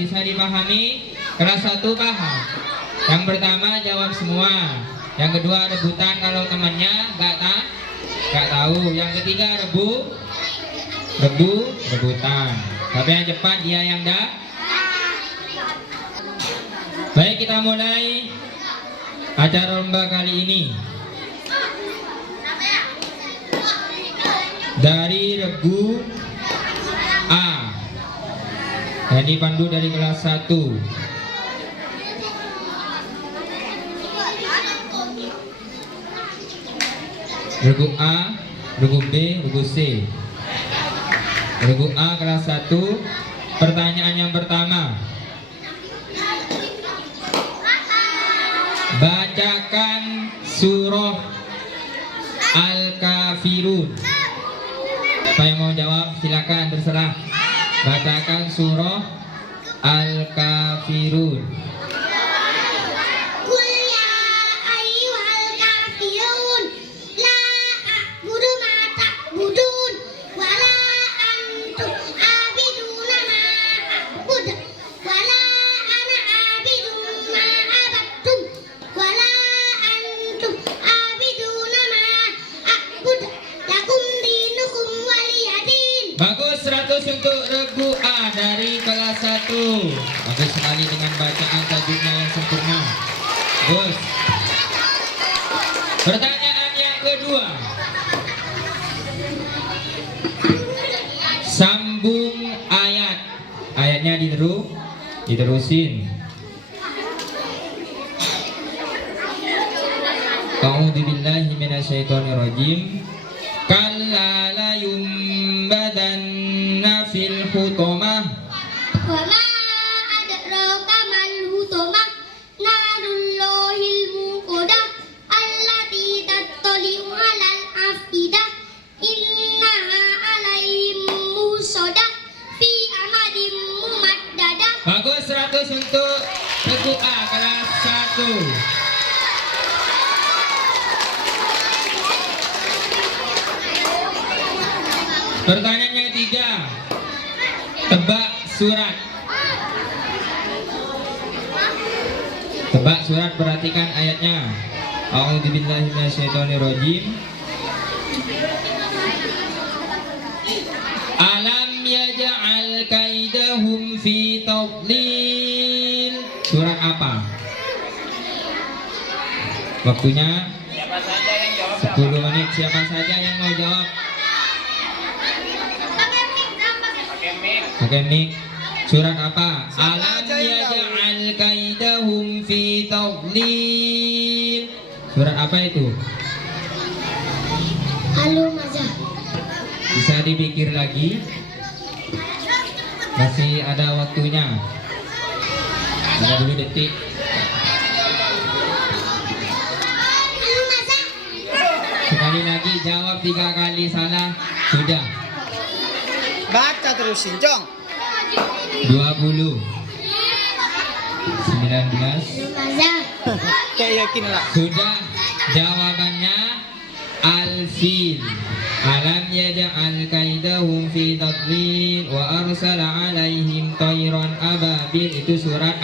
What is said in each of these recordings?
bisa dipahami? Kelas 1 paham. Yang pertama jawab semua. Yang kedua rebutan kalau temannya nggak tahu. Yang ketiga rebutan. Tapi yang cepat dia yang Baik, kita mulai acara lomba kali ini. Dari regu A. Dan dipandu dari kelas 1. Regu A, regu B, regu C. Regu A kelas 1. Pertanyaan yang pertama. Bacakan surah Al-Kafirun. Siapa yang mau jawab silakan, terserah. Bacakan surah Al-Kafirun. Qul ya ayyuhal kafirun la a'budu ma ta'budun wa la antum abiduna ma a'budu wa la ana abidun ma abattum wa la antum abiduna ma a'budu lakum dinukum waliyadin. Bagus, 100 untuk regu A dari kelas 1. Bagus sekali dengan bacaan tajuknya yang sempurna. Bagus. Pertanyaan yang kedua. Sambung ayat. Ayatnya diterusin. A'udzubillahi minasyaitonirrajim. Kalla la yumbadanna fil hutamah. Wa ma adraka mal hutamah narullahil muqadah allati tattali'u 'alal afidah innaha 'alaihim musadah fi amadin mumaddadah. Bagus, 100 untuk regu A kelas 1. Pertanyaan yang ketiga. Tebak surat. Tebak surat, perhatikan ayatnya. A'udzubillahi minasyaitonirrajim. Alam yaj'al kaidahum fi tadlil. Surat apa? Waktunya 10 menit. Siapa saja yang mau jawab? Pakai mic. Surat apa? Alam yaj'al kaidahum fi tadlil. Surat apa itu? Halo Mazah. Bisa dipikir lagi. Masih ada waktunya. 30 detik. Halo Mazah. Sekali lagi jawab 3 kali salah. Sudah. Baca terusin, Cong. 20 19 Mazah. Kayak yakin lah. Sudah. Jawabannya Al-Fil. Alam yaj'al kaidahum fi tadlil wa arsala alaihim tayran ababil. Itu surat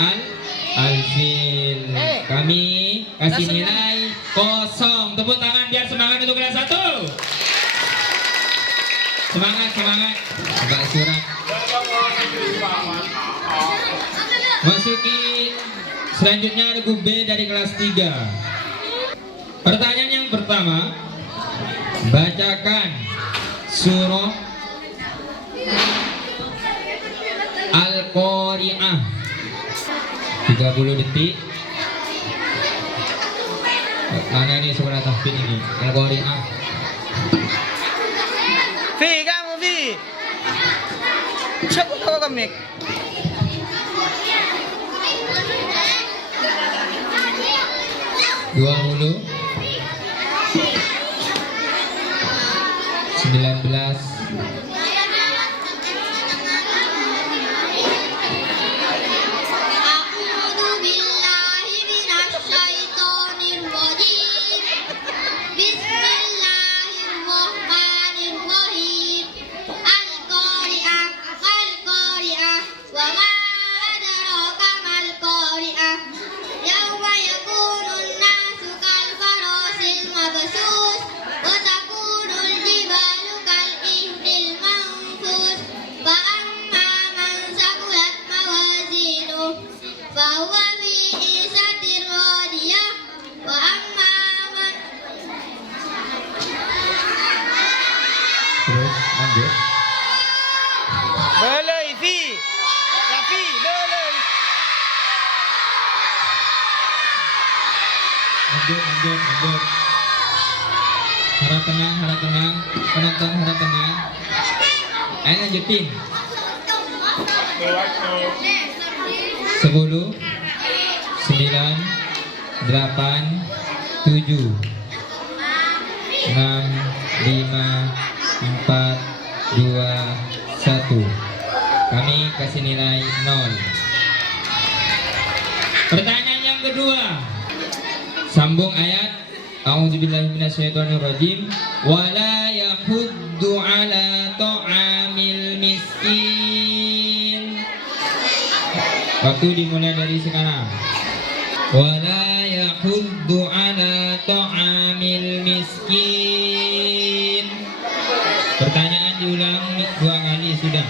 Al-Fil. Kami kasih nilai 0. Tepuk tangan biar semangat untuk kelas 1. Semangat. Tebak surat. Masuki selanjutnya regu B dari kelas 3. Pertanyaan yang pertama. Bacakan surah Al-Qari'ah. 30 detik. Mana nih suara tahfidz ini? Al-Qari'ah. Vi, kamu Vi. Siapa tahu kami? 20 19 A'udzu billahi minasy syaithanir rajim. Bismillahirrahmanirrahim. Al-Qari'ah wa ma Lanjut. Belai fi. Ya fi, belai. Lanjut. Harap tenang. Penonton harap tenang. Ayo lanjutin. 10, 9, 8, 7, 6, 5, 4, 2, 1. Kami kasih nilai 0. Pertanyaan yang kedua. Sambung ayat. A'udzubillahi minasyaitonirrajim. Wala yahuddu ala ta'amil miskin. Waktu dimulai dari sekarang. Wala yahuddu ala ta'amil miskin. Pertanyaan diulang 2 kali sudah.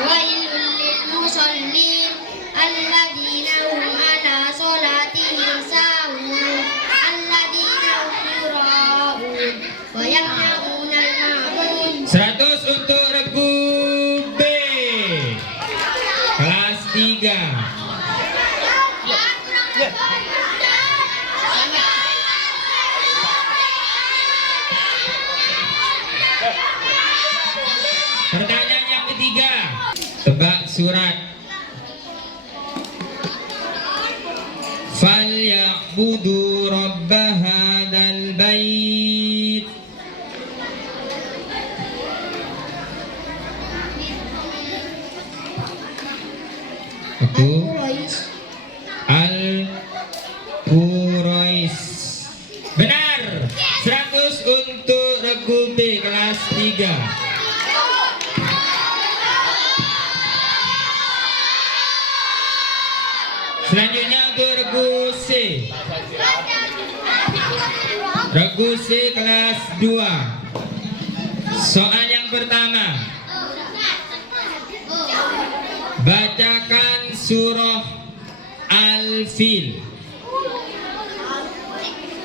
Wailul lil musallin alladzina hum ala salatihim sahun alladzina hum yura'un wa yamna'una al-ma'un. 100 untuk regu B. Kelas 3. Pertanyaan yang ketiga. Tebak surat. Falyabudu rabb hadzal bait. Aku Al-Quraish. Benar. 100 untuk regu B kelas 3. Selanjutnya untuk regu C. Regu C kelas 2. Soal yang pertama. Bacakan surah Al-Fil.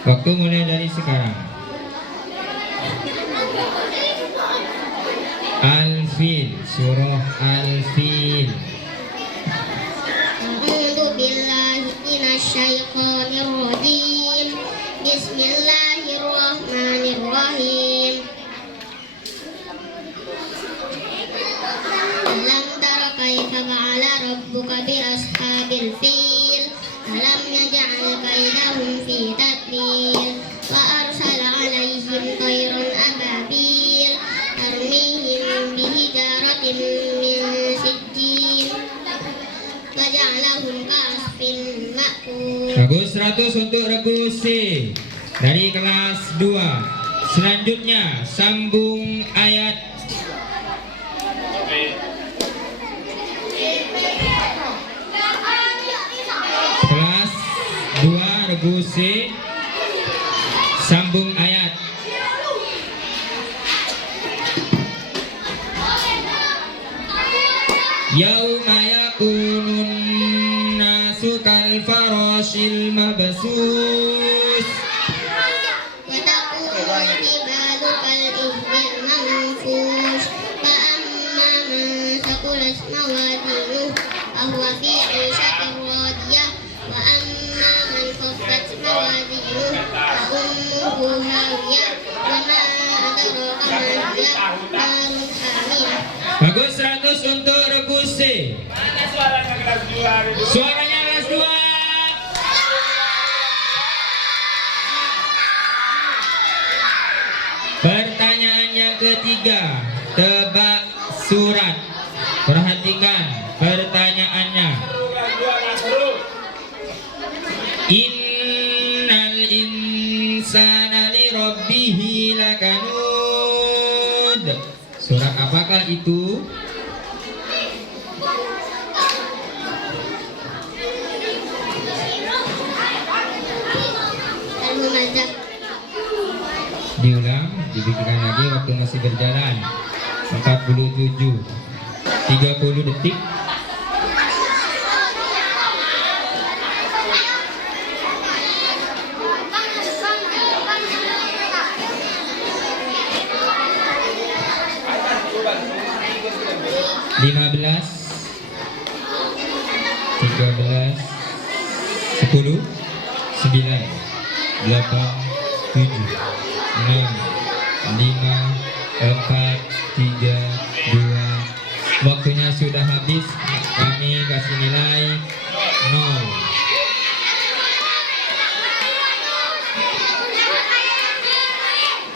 Waktu mulai dari sekarang. Al-Fil, surah Al-Fil. A'udzu billahi minasyaitonir rajim. Bismillahirrahmanirrahim. Alam tara kaifa fa'ala rabbuka bi ashabil fil. Alam yaj'al kaidahum fi tadlil. Wa arsala 'alaihim tayran ababil tarmihim bihijaratin min sijjin. Waja'alahum ka'asfin ma'kul. Bagus, 100 untuk regu C dari kelas 2. Selanjutnya sambung ayat. Kelas 2 regu C. Sambung ayat. Yauma yakunun nasu kal farashil mabsus. وتكون الجبال كالإهل المنفوش فأما من ثقلت موازينه فهو في عيشة راضية وأما من خفت موازينه فأمه هاوية وما أدراك ما هي نار حامية. Bagus, 100 untuk regu C. Suaranya kelas 2. Pertanyaan yang ketiga. Tebak surat. Perhatikan pertanyaannya. Innal insana li rabbihi lakanud. Surat apakah itu? Al-Humazah. Diulang, dipikirkan lagi, waktu masih berjalan. 47, 30 detik. 13, 10, 9, 8, 7, 6, 5, 4, 3, 2. Waktunya sudah habis. Kami kasih nilai 0.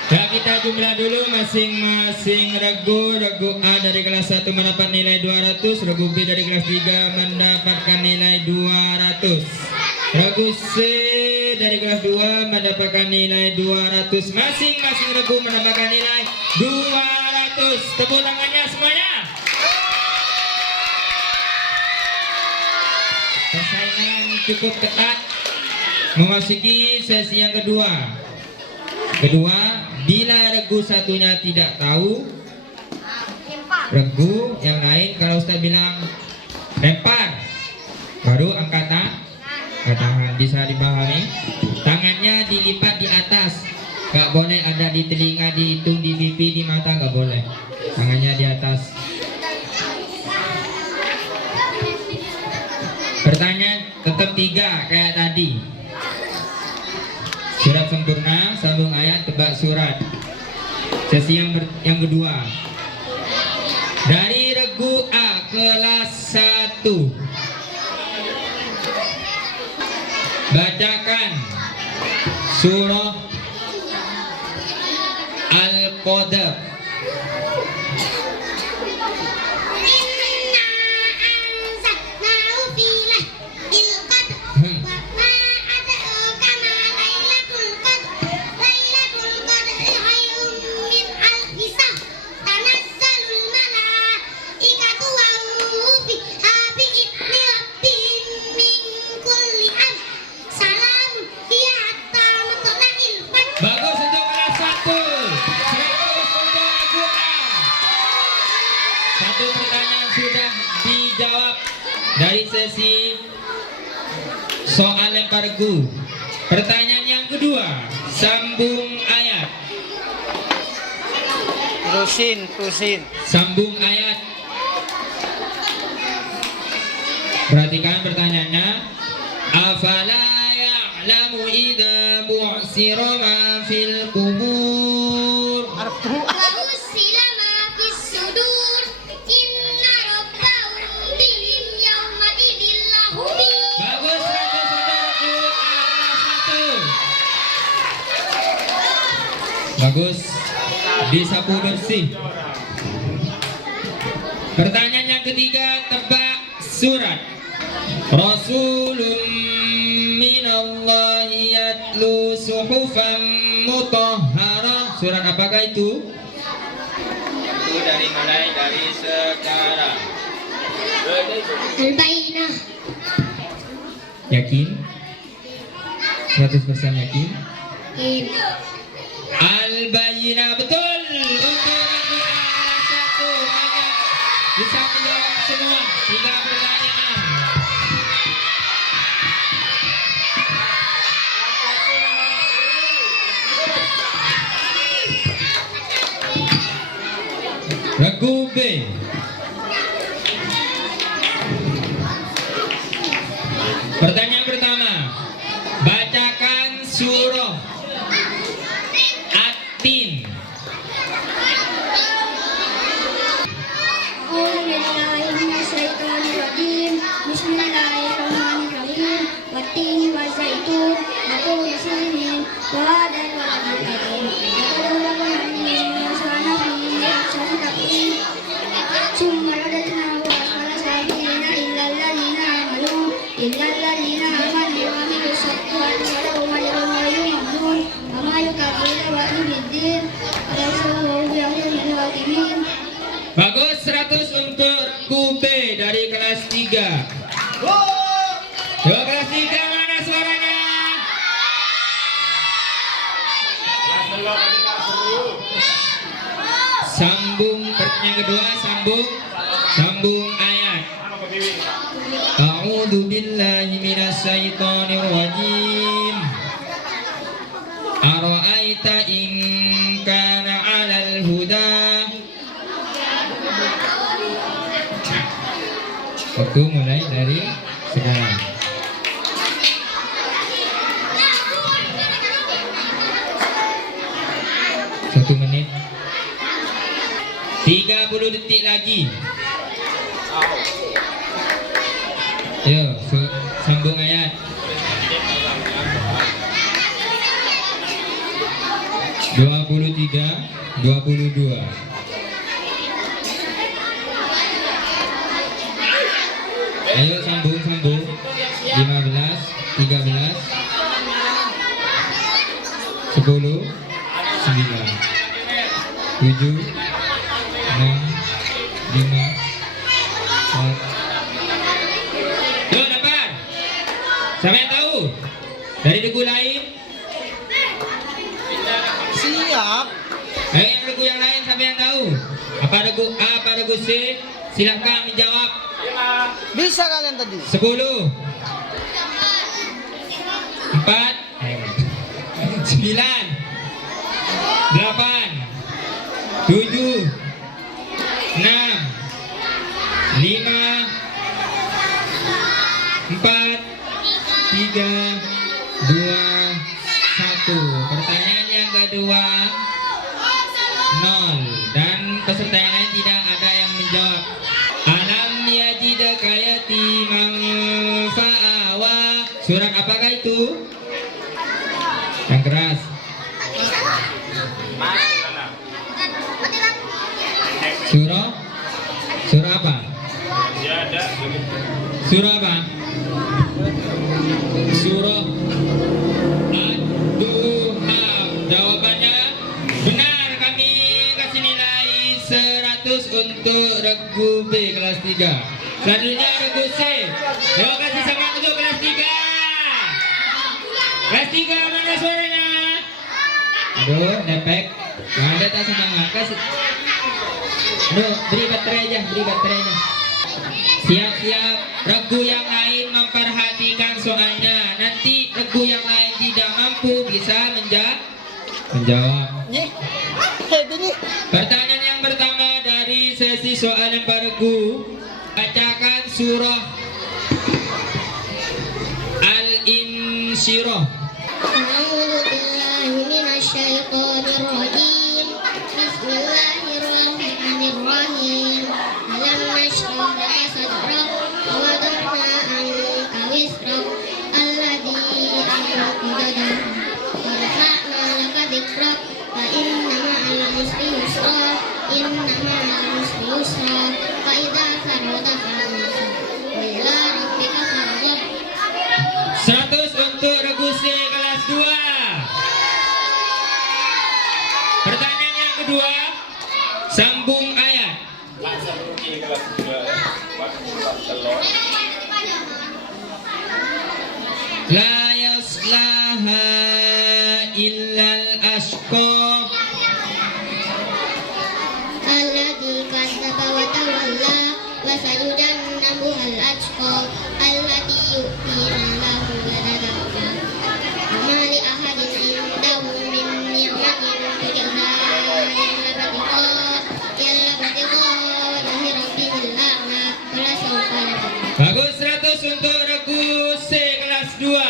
Ya, kita jumlah dulu masing-masing regu. Regu A dari kelas 1 mendapat nilai 200, regu B dari kelas 3 mendapatkan nilai 200. Regu C dari kelas 2 mendapatkan nilai 200. Masing-masing regu mendapatkan nilai 200. Tepuk tangannya semuanya. Persaingan cukup ketat memasuki sesi yang kedua. Bila regu satunya tidak tahu, regu yang lain kalau Ustaz bilang lempar, baru angkat tangan. Bisa dipahami? Tangannya dilipat di atas, gak boleh ada di telinga, di hidung, di pipi, di mata, gak boleh. Tangannya di atas. Pertanyaan tetap 3 kayak tadi. Surat sempurna, sambung ayat, tebak surat. Sesi yang kedua. Dari regu A kelas 1. Bacakan surah Al-Qadr. Bagus untuk kelas 1. 100 untuk regu A. Satu pertanyaan sudah dijawab dari sesi soal lempar regu. Pertanyaan yang kedua, sambung ayat. Terusin. Sambung ayat. Perhatikan pertanyaannya. Afala ya'lamu idza bu'sira ma fil qubur. Wahusila ma fis sudur. Inna rabbahum bihim yawma idzin lahubir. Bagus, 100 untuk regu A kelas 1. Bagus. Disapu bersih. Pertanyaan yang ketiga, tebak surat. Rasulun minallahi yatlu suhufan mutahharah. Surat apakah itu? Itu mulai dari sekarang. Al-Bayyinah. Yakin? 100% yakin? Al-Bayyinah, betul untuk regu A kelas 1. Maka bisa menjawab semua 3 pertanyaan. Regu B. Pertanyaan pertama, bacakan surah At-Tin. Bismillahirrahmanirrahim. Wattini wazaitun wa turi sinin wa hadan wa hadim. Summa radadnahu asfala safilina illa alladhina amanu wa amilu salihati wa lahum ajrun ghayru mamnun wa ma yukadzibu ba'du biddin wa yasawwu bi ahli al-hadimin. Bagus, 100 untuk regu B dari kelas 3. Coba kelas 3 mana suaranya? Sambung pertanyaan kedua, sambung ayat. A'udzu billahi minasyaitonir rajim. Ara'aita in kana 'alal huda. Waktu mulai dari Sekarang. Satu menit. 30 detik lagi. Ayo, sambung ayat. 23, 22. Ayo sambung. 15, 13, 10, 9, 7, 6, 5, 4. Yuk dapat. Siapa yang tahu? Dari regu lain? Siap. Ayo yang regu yang lain, siapa yang tahu? Apa regu A, apa regu C? Silakan menjawab. Bisa kalian tadi? 10, 4, 9, 8, 7, 6, 5, 4, 3, 2, 1. Pertanyaan yang kedua 0 dan peserta yang lain tidak ada yang menjawab. Alam yajidaka yatiman fa'awa. Surat apakah itu? Yang keras. Surah apa? Surah apa? Surah Ad-Duha. Jawabannya benar, kami kasih nilai 100 untuk regu B kelas 3. Selanjutnya regu C. Yuk kasih semangat untuk kelas 3. Kelas 3 mana suaranya? Aduh, nepek. Nggak ada tak semangat. Kasih. Aduh, beri baterainya. Siap-siap. Regu yang lain memperhatikan soalnya. Nanti regu yang lain tidak mampu bisa menjawab. Nih. Ini. Pertanyaan yang pertama dari sesi soal yang regu. Bacakan surah Al-Insyirah. A'udzu billahi minasyaitonir rajim. Bismillahirrahmanirrahim. Alam nashrah laka sadrak wa wada'na anka wisrak alladzi anqadha dhahrak wa rafa'na laka dzikrak fa inna ma'al usri yusra fa idza faragta fansab wa ila rabbika farghab. 100 untuk regu C kelas 2. Pertanyaan yang kedua, sambung ayat. La yaslaha illal ashqa. Alladzi kadzdzaba wa tawalla wa sayujannabuhal atqa alladzi yu'ti malahu yatazakka. Ma li ahadin indahu min ni'matin tujza illa ibtigha wajhi rabbihil a'la wa la sawfa yarda. Bagus, 100 untuk regu C kelas 2.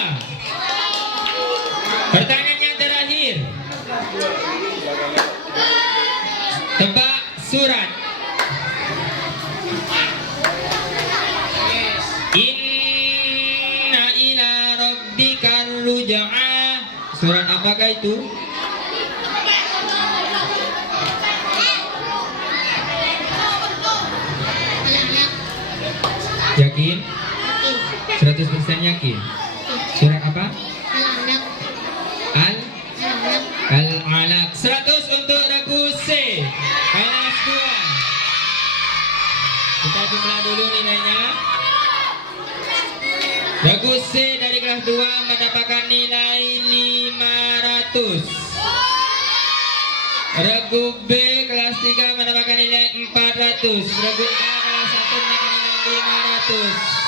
Pertanyaan yang terakhir. Tebak surat. Inna ila rabbikar ruj'a. Surat apakah itu? Al-Alaq. Yakin? 100% yakin. Surat apa? Al-Alaq. Al-Alaq. Al-Alaq. 100 untuk regu C kelas 2. Kita jumlah dulu nilainya. Regu C dari kelas 2 mendapatkan nilai 500. Regu B kelas 3 mendapatkan nilai 400. Regu A kelas 1 mendapatkan nilai 500.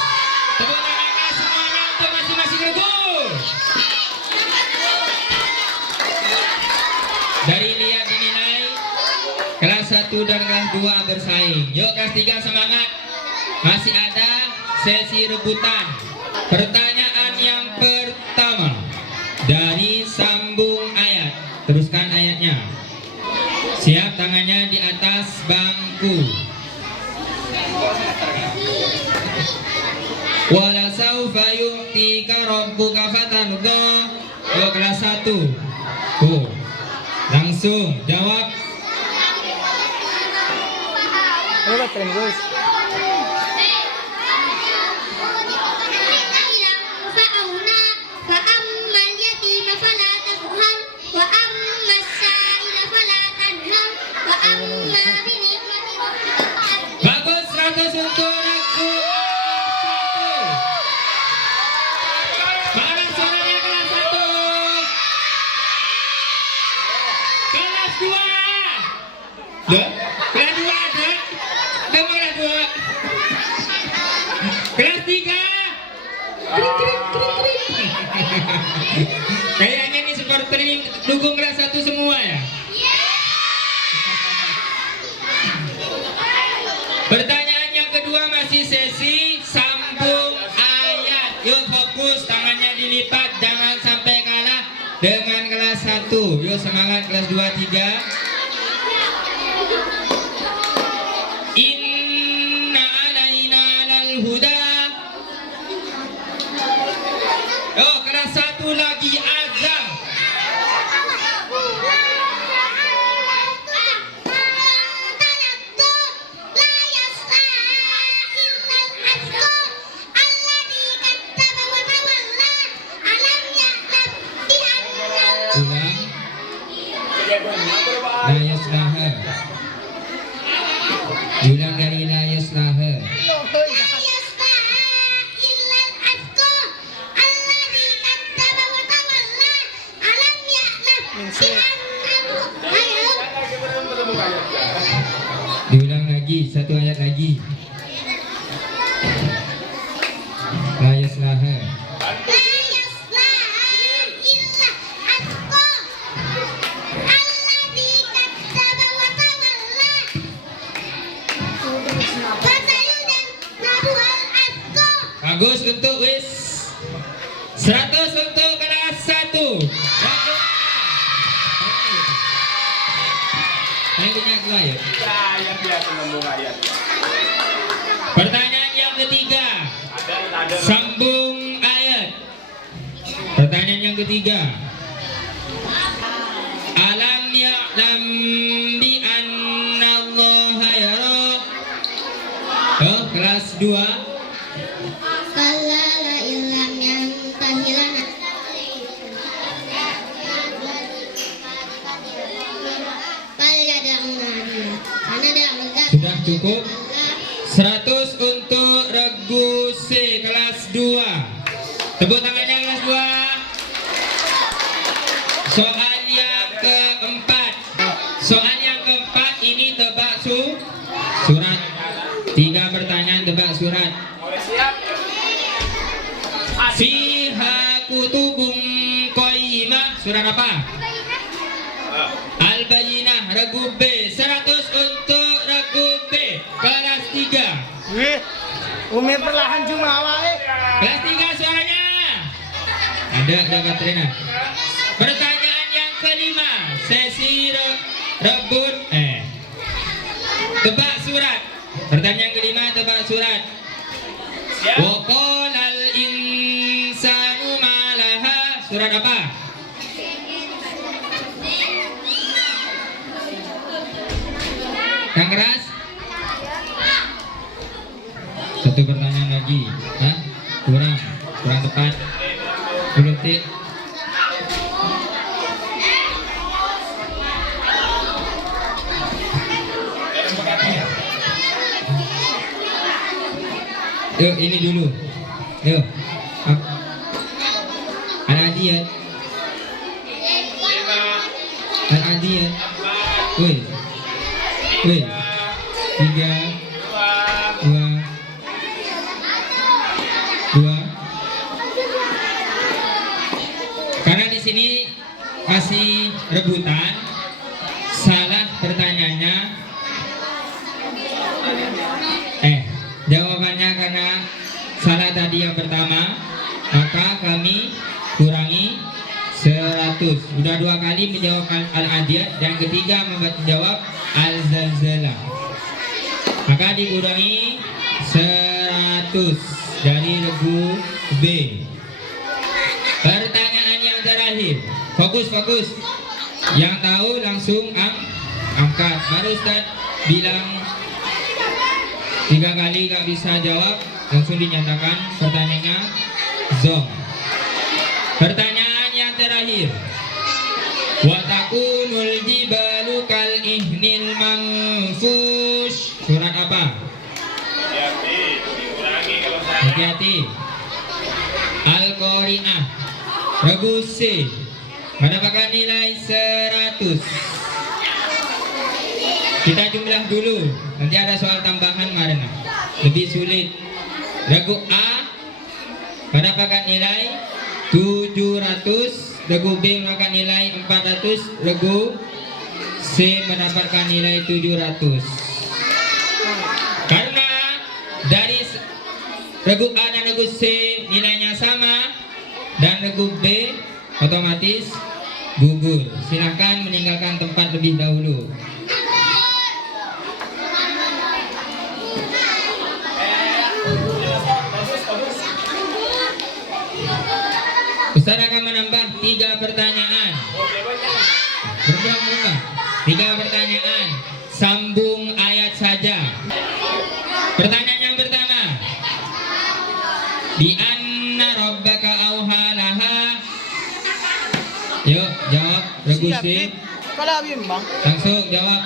Tepuk tangannya semuanya untuk masing-masing regu. Dari lihat dinilai, kelas 1 dan kelas 2 bersaing. Yuk kelas 3 semangat. Masih ada sesi rebutan. Pertanyaan yang pertama dari sambung ayat. Teruskan ayatnya. Siap, tangannya di atas bangku. Wala saufa yu'tika rabbuka fatarda. Yuk kelas 1. Langsung jawab. Ano ba, friend Gus? فأغنى فأما اليتيم فلا تقهر وأما السائل فلا تنهر وأما بنعمة ربك فحدث. Bagus, 100 untuk Ragu. Mana suaranya kelas 1? Kelas 2. Dek, kelas 2 ada. Kelas 2. Kelas 3. Krik, krik, krik, krik. Kayaknya ini supporter ini dukung kelas 1 semua ya. Pertanyaan yang kedua masih sesi sambung ayat. Yuk fokus, tangannya dilipat, jangan sampai kalah dengan kelas 1. Yuk semangat kelas 2, 3. Inna alaina lal huda. Yuk kelas 1 lagi azam. Ulang. La yaslaha. Ulang dari la yaslaha. Diulang lagi, satu ayat lagi. La yaslaha. Bagus untuk wis 100 untuk kelas 1. Pertanyaan yang ketiga. Sambung ayat. Pertanyaan yang ketiga. Alam ya'lam bi annallaha yara. Oh, kelas 2. Kalla la illam yantahi lana. Sudah cukup. 100 untuk Regu C kelas 2. Tepuk tangannya kelas 2. Soal yang keempat. Soal yang keempat ini tebak surat. 3 pertanyaan tebak surat. Fiha kutubun qayyimah. Surat apa? Al-Bayyinah. Regu B. 100 untuk Regu B kelas 3. Wih, Umi perlahan Jumawa Kelas 3 suaranya. Ada baterainya. Pertanyaan yang kelima, sesi rebut tebak surat. Pertanyaan yang kelima tebak surat. Wa qalal insanu ma laha. Surat apa? Yang keras. Satu pertanyaan lagi. Hah? Kurang tepat. 10 detik. Yuk, ini dulu. Yuk. Al-Adiyat. Al-Adiyat. Woi. 3 2. Karena di sini masih rebutan, salah pertanyaannya. Jawabannya karena salah tadi yang pertama. maka kami kurangi 100. Sudah 2 kali menjawab Al-Adiyat, dan ketiga menjawab Al-Zalzalah. Maka dikurangi 100 dari regu B. Pertanyaan yang terakhir. Fokus. Yang tahu langsung angkat. Baru Ustaz bilang 3 kali gak bisa jawab, langsung dinyatakan pertanyaannya zong. Pertanyaan yang terakhir. Wa takunul jibalu kal ihnil manfush. Surat apa? Hati-hati. Al-Qari'ah. Regu C. Mendapatkan nilai 100. Kita jumlah dulu. Nanti ada soal tambahan Marina. Lebih sulit. Regu A mendapatkan nilai 700. Regu B mendapatkan nilai 400. Regu C mendapatkan nilai 700. Karena dari regu A dan regu C nilainya sama, dan regu B otomatis gugur. Silahkan meninggalkan tempat lebih dahulu. Ustaz akan menambah 3 pertanyaan. Berapa? 3 pertanyaan. Sambung ayat saja. Pertanyaan yang pertama. Bi anna rabbaka auhalaha. Yuk, jawab. Regu C. Kalau yun bang. Langsung jawab.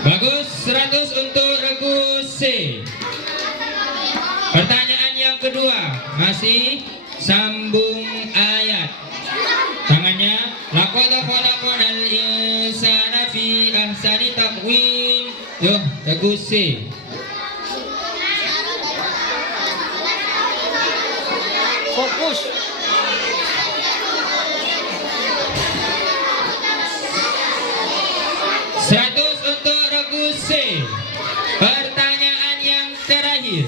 Bagus, 100 untuk regu C. Pertanyaan yang kedua, masih sambung ayat. Tangannya, laqad khalaqnal insana fi ahsani taqwim. Yuk, regu C. Fokus. Untuk regu C. Pertanyaan yang terakhir.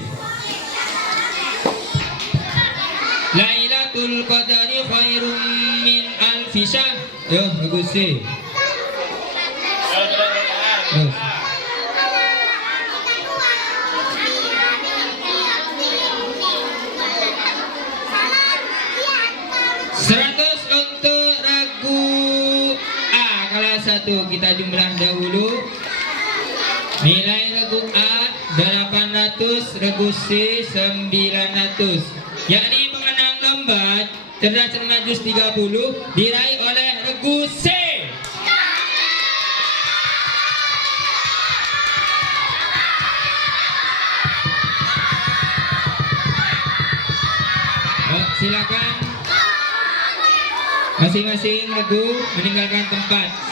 Lailatul Qadari khairum min alfi syahr. Yo, regu C. Terus. Untuk regu A kelas 1 kita jumlah dahulu. Nilai regu A 800, regu C 900. Yakni pemenang lomba cerdas cermat jus 30 diraih oleh regu C. Oh, silakan masing-masing regu meninggalkan tempat.